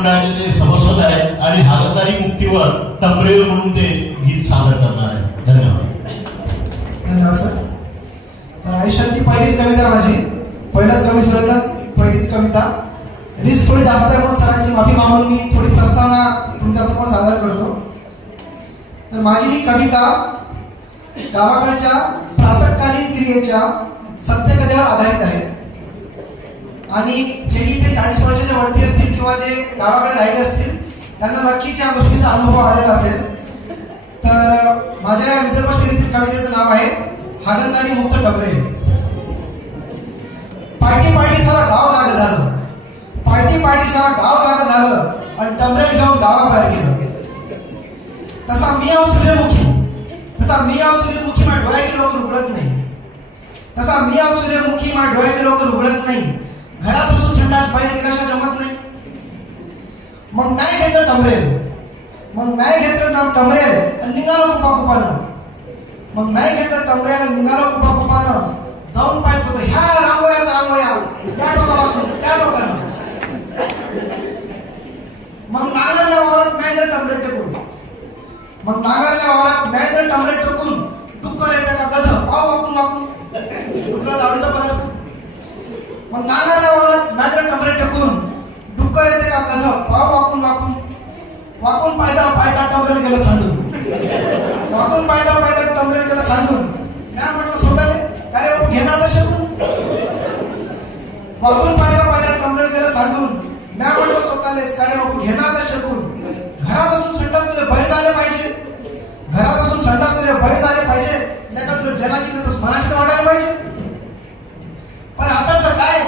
मंडळाचे ते सभासद आहेत आणि हागणदारी मुक्तीवर टंबरेल म्हणून ते गीत सादर करणार आहे. धन्यवाद सर. तर आयुष्यातली पहिलीच कविता माझी, पहिलाच कवी सरला पहिलीच कविता. रिस्क थोडी जास्त आहे म्हणून सरांची माफी मागून मी थोडी प्रस्तावना तुमच्यासमोर सादर करतो. तर माझी ही कविता गावाकडच्या प्रातःकालीन क्रियेच्या सत्यकथेवर आधारित आहे आणि जेही ते 40 वर्षाच्या वरती असतील किंवा जे गावाकडे राहिले असतील त्यांना नक्कीच या गोष्टीचा अनुभव आलेला असेल. तर माझ्या या विदर्भ शैलीतील कवितेचं नाव आहे हागणदारी मुक्त टंबरेल. पार्टी पार्टी सारा गाव जाग झालं, पार्टी पार्टी सारा गाव जाग झालं आणि टंबरेल घेऊन गावाबाहेर गेलं. तसा मी आव सूर्यमुखी, तसा मी आव सूर्यमुखी माझ्या डोळ्याची लवकर उघडत नाही, तसा मी आव सूर्यमुखी माझ्या डोळ्याची लवकर उघडत नाही. घरात बसून संडास बाहेर निघायला जमत नाही. मग नाही घेतलं टंबरेल, मग नाही घेतलं टंबरेल आणि निघालो कुपाकुपानं. मग नाही घेतलं टंबरेल आणि निघालो कुपाकुपानं. जाऊन पाहतो ह्या रांगोयाचा रांगोया या टोकापासून त्या टोकानं. मग नांगरल्या वावरात मॅगर टंबरेल टेकून, मग नांगरल्या वावरात मॅगर टंबरेल टेकून डुक्कर येते का गध पाव वाकून वाकून डुकराचा आवडीचा पदार्थ. मग नांगरल्या वावरात मॅगर टंबरेल टेकून डुक्कर येते का गध पाव वाकून वाकून. वाकून पायदा पायदा टंबरेल गेलं सांडून, वाकून पायदा पायदा टंबरेल गेलं सांडून. काय म्हटलं स्वतःले काय रे बाबू घेणार शकून. वाकून पायदा पायदा टंबरेल गेलं सांडून. म्या म्हटलं स्वतःलेच काय रे बाबू घेणार शकून. घरात असून संडास तुझे बाहेर झाले पाहिजे, घरात असून संडास तुझे बाहेर झाले पाहिजे. लेका तुला जनाची तर मनाची वाटायला पाहिजे. पण आताचं काय,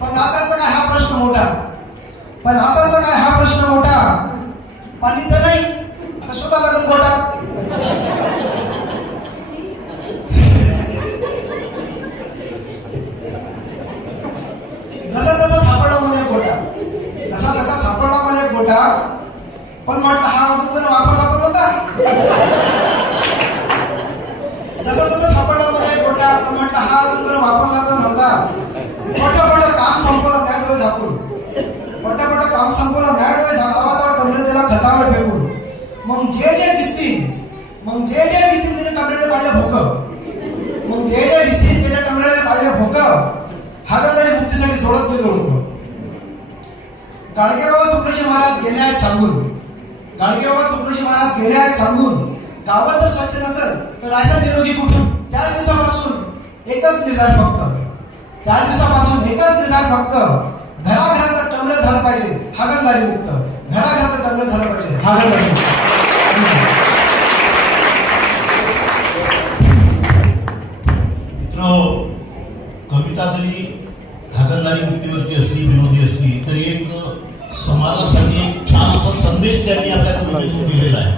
पण आताचं काय हा प्रश्न मोठा, पण आताचा काय हा प्रश्न मोठा. पाणी तर नाही आता स्वतः लागून गोटा. जसा तसा सापडला मला एक गोटा, जसा तसा सापडला मला एक गोटा. पण म्हटलं हा अजून पण वापरला तर नव्हता. जसा तसा सापडला मला एक गोटा, पण म्हटलं हा अजून पण वापरला तर नव्हता. पटापट काम संपलं त्या डोळे झाकून, पटापट काम संपलं त्या डोळे झाकावा तर टंबरेल त्याला खतावर फेकून. मग जे जे दिसतील, मग जे जे दिसतील त्याच्या टंबरेला पाडले भोकं, मग जे जे दिसतील त्याच्या टंबरेला पाडले भोकं. हागणदारी मुक्तीसाठी जोडत गेलो होतो. गाडगेबाबा तुकडोजी महाराज गेले आहेत सांगून, गाडगेबाबा तुकडोजी महाराज गेले आहेत सांगून. गावात जर स्वच्छ नसेल तर राहायचा निरोगी कुठून. त्या दिवसापासून एकच निर्धार फक्त, त्या दिवसापासून एकच निर्धार फक्त. घराघरात टंबरेल झालं पाहिजे हागणदारी मुक्त, घराघरात टंबरेल झालं पाहिजे हागणदारी मुक्त. मित्र, कविता जरी हागणदारी मुक्तीवरती असली, विनोदी असली, तरी एक समाजासाठी एक छान असा संदेश त्यांनी आपल्या कवितेतून दिलेला आहे.